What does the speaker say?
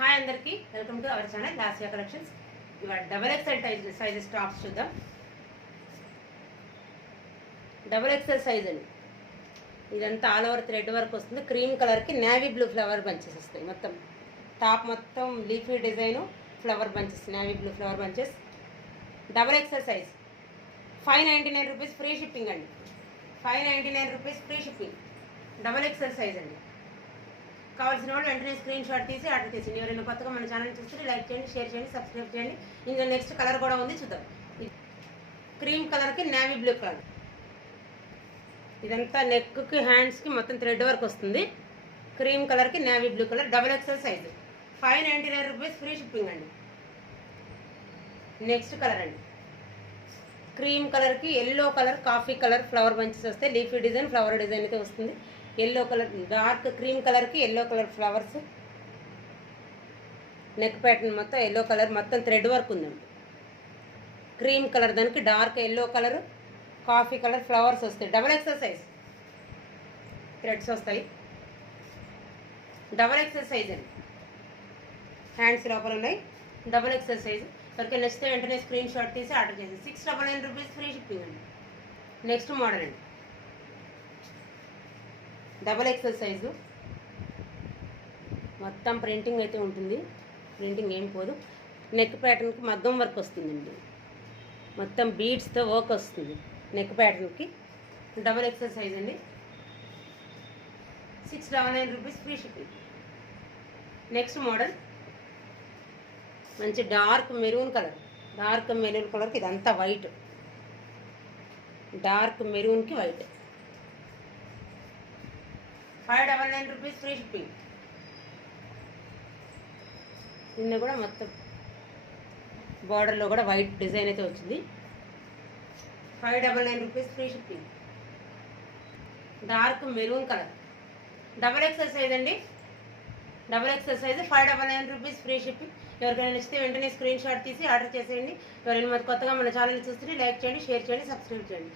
Hi అందరికీ welcome to our channel Lasia collections. ఇవాళ double XL sizes tops చూద్దాం. Double XL size అండి. ఇదంతా ఆల్ ఓవర్ థ్రెడ్ వర్క్ వస్తుంది. క్రీమ్ కలర్కి నేవీ బ్లూ ఫ్లవర్ బంచెస్ వస్తాయి. మొత్తం టాప్ మొత్తం leafy design, flower bunches, navy blue flower bunches. Double XL size 599 rupees free shipping అండి. 599 rupees free shipping. Double XL size అండి. కావాల్సిన వాళ్ళు వెంటనే స్క్రీన్ షాట్ తీసి ఆర్డర్ చేసింది. ఎవరైనా కొత్తగా మన ఛానల్ చూస్తే లైక్ చేయండి, షేర్ చేయండి, సబ్స్క్రైబ్ చేయండి. ఇందులో నెక్స్ట్ కలర్ కూడా ఉంది, చూద్దాం. క్రీమ్ కలర్కి నేవీ బ్లూ కలర్. ఇదంతా నెక్కి, హ్యాండ్స్కి మొత్తం థ్రెడ్ వర్క్ వస్తుంది. క్రీమ్ కలర్కి navy blue colour, double XL size. 599 rupees free shipping అండి. నెక్స్ట్ కలర్ అండి. క్రీమ్ కలర్కి yellow colour, coffee colour flower bunches వస్తాయి. లీఫీ డిజైన్, ఫ్లవర్ డిజైన్ అయితే వస్తుంది. ఎల్లో కలర్, డార్క్ క్రీమ్ కలర్కి yellow colour flowers. Neck pattern మొత్తం yellow colour, మొత్తం thread work ఉందండి. క్రీమ్ కలర్ దానికి dark yellow colour, coffee colour flowers వస్తాయి. Double XL size threads వస్తాయి. డబల్ ఎక్స్ఎల్ సైజ్ అండి. హ్యాండ్స్ లోపల ఉన్నాయి. Double XL size. ఎవరికైనా నచ్చితే వెంటనే స్క్రీన్ షాట్ తీసి ఆర్డర్ చేసి 699 రూపీస్ ఫ్రీ షిప్పింగ్ అండి. నెక్స్ట్ మోడల్ అండి. Double XL size. మొత్తం ప్రింటింగ్ అయితే ఉంటుంది. ప్రింటింగ్ ఏం పోదు. నెక్ ప్యాటర్న్కి మగ్గం వర్క్ వస్తుందండి. మొత్తం బీడ్స్తో వర్క్ వస్తుంది నెక్ ప్యాటర్న్కి. డబల్ ఎక్స్ఎల్ సైజ్ అండి. 699 rupees free shipping. Next model మంచి dark maroon colour. Dark maroon కలర్కి ఇదంతా వైట్. డార్క్ మెరూన్కి వైట్. 599 rupees free shipping. నిన్న కూడా మొత్తం బార్డర్లో కూడా వైట్ డిజైన్ అయితే వచ్చింది. 599 rupees free shipping. Dark maroon colour. Double XL size అండి. Double XL size 599 rupees free shipping. ఎవరికైనా నచ్చితే వెంటనే స్క్రీన్ షాట్ తీసి ఆర్డర్ చేసేయండి. ఎవరైనా కొత్తగా మన ఛానల్ చూస్తే లైక్ చేయండి, షేర్ చేయండి, సబ్స్క్రైబ్ చేయండి.